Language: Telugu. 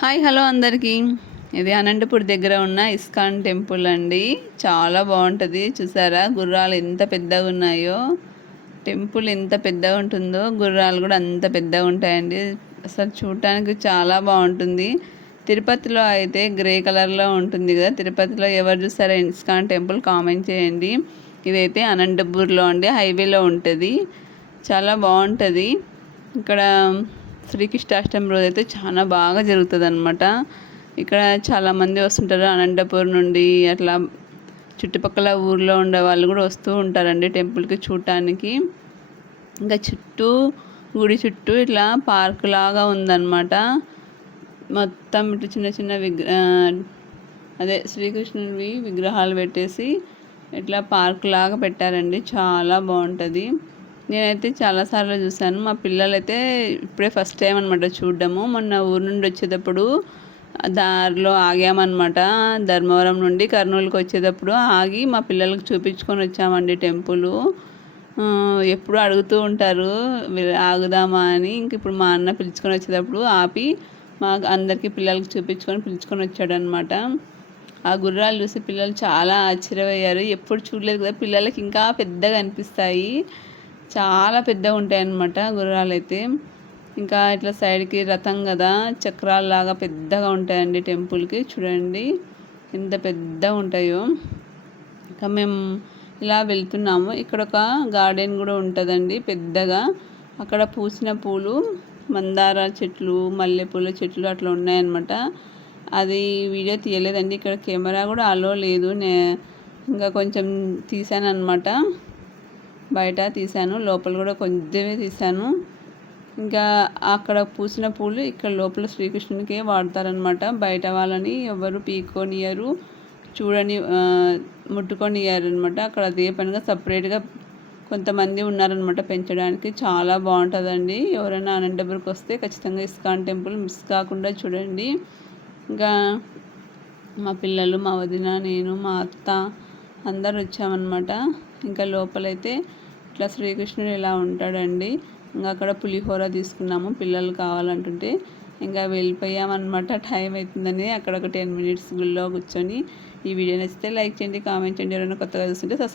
హాయ్ హలో అందరికీ. ఇది అనంతపూర్ దగ్గర ఉన్న ఇస్కాన్ టెంపుల్ అండి. చాలా బాగుంటుంది. చూసారా? గుర్రాలు ఎంత పెద్దగా ఉన్నాయో. టెంపుల్ ఎంత పెద్దగా ఉంటుందో గుర్రాలు కూడా అంత పెద్దగా ఉంటాయండి. అసలు చూడటానికి చాలా బాగుంటుంది. తిరుపతిలో అయితే గ్రే కలర్లో ఉంటుంది కదా. తిరుపతిలో ఎవరు చూసారా ఇస్కాన్ టెంపుల్ కామెంట్ చేయండి. ఇదైతే అనంతపూర్లో అండి. హైవేలో ఉంటుంది. చాలా బాగుంటుంది. ఇక్కడ శ్రీకృష్ణాష్టమి రోజు అయితే చాలా బాగా జరుగుతుంది అనమాట ఇక్కడ చాలామంది వస్తుంటారు. అనంతపురం నుండి అట్లా చుట్టుపక్కల ఊర్లో ఉండే వాళ్ళు కూడా వస్తూ ఉంటారండి టెంపుల్కి చూడటానికి. ఇంకా చుట్టూ గుడి చుట్టూ ఇట్లా పార్క్ లాగా ఉందన్నమాట. మొత్తం ఇట్లా చిన్న చిన్న విగ్ర అదే శ్రీకృష్ణుడివి విగ్రహాలు పెట్టేసి ఇట్లా పార్క్ లాగా పెట్టారండి. చాలా బాగుంటుంది. నేనైతే చాలాసార్లు చూశాను. మా పిల్లలైతే ఇప్పుడే ఫస్ట్ టైం అనమాట చూడడము. మొన్న ఊరు నుండి వచ్చేటప్పుడు దారిలో ఆగామన్నమాట. ధర్మవరం నుండి కర్నూలుకి వచ్చేటప్పుడు ఆగి మా పిల్లలకు చూపించుకొని వచ్చామండి టెంపుల్. ఎప్పుడు అడుగుతూ ఉంటారు ఆగుదామా అని. ఇంక ఇప్పుడు మా అన్న పిలుచుకొని వచ్చేటప్పుడు ఆపి మా అందరికీ పిల్లలకి చూపించుకొని పిలుచుకొని వచ్చాడనమాట ఆ గుర్రాలు చూసి పిల్లలు చాలా ఆశ్చర్యపోయారు ఎప్పుడు చూడలేదు కదా పిల్లలకి ఇంకా పెద్దగా అనిపిస్తాయి. చాలా పెద్దగా ఉంటాయన్నమాట గుర్రాలు అయితే ఇంకా ఇట్లా సైడ్కి రథం కదా చక్రాలు లాగా పెద్దగా ఉంటాయండి టెంపుల్కి. చూడండి ఎంత పెద్దగా ఉంటాయో. ఇంకా మేము ఇలా వెళ్తున్నాము. ఇక్కడ ఒక గార్డెన్ కూడా ఉంటుందండి పెద్దగా. అక్కడ పూసిన పూలు మందార చెట్లు మల్లెపూల చెట్లు అట్లా ఉన్నాయన్నమాట. అది వీడియో తీయలేదండి. ఇక్కడ కెమెరా కూడా అలో లేదు. నే ఇంకా కొంచెం తీసాను అనమాట బయట తీశాను. లోపల కూడా కొద్దివే తీశాను. ఇంకా అక్కడ పూసిన పూలు ఇక్కడ లోపల శ్రీకృష్ణునికే వాడతారనమాట బయట వాళ్ళని ఎవరు పీక్కొనియరు చూడని ముట్టుకొనియరు అనమాట అక్కడ అదే పనిగా సపరేట్గా కొంతమంది ఉన్నారనమాట పెంచడానికి. చాలా బాగుంటుందండి. ఎవరైనా అనంతపురికి వస్తే ఖచ్చితంగా ఇస్కాన్ టెంపుల్ మిస్ కాకుండా చూడండి. ఇంకా మా పిల్లలు మా వదిన నేను మా అత్త అందరు వచ్చామన్నమాట ఇంకా లోపలైతే ఇట్లా శ్రీకృష్ణుడు ఇలా ఉంటాడండి. ఇంకా అక్కడ పులిహోర తీసుకున్నాము. పిల్లలు కావాలంటుంటే ఇంకా వెళ్ళిపోయామన్నమాట. టైం అవుతుందని అక్కడ ఒక టెన్ మినిట్స్ గుళ్ళో కూర్చొని ఈ వీడియో నచ్చితే లైక్ చేయండి కామెంట్ చేయండి. ఎవరైనా కొత్తగా చూస్తుంటే సబ్స్క్రైబ్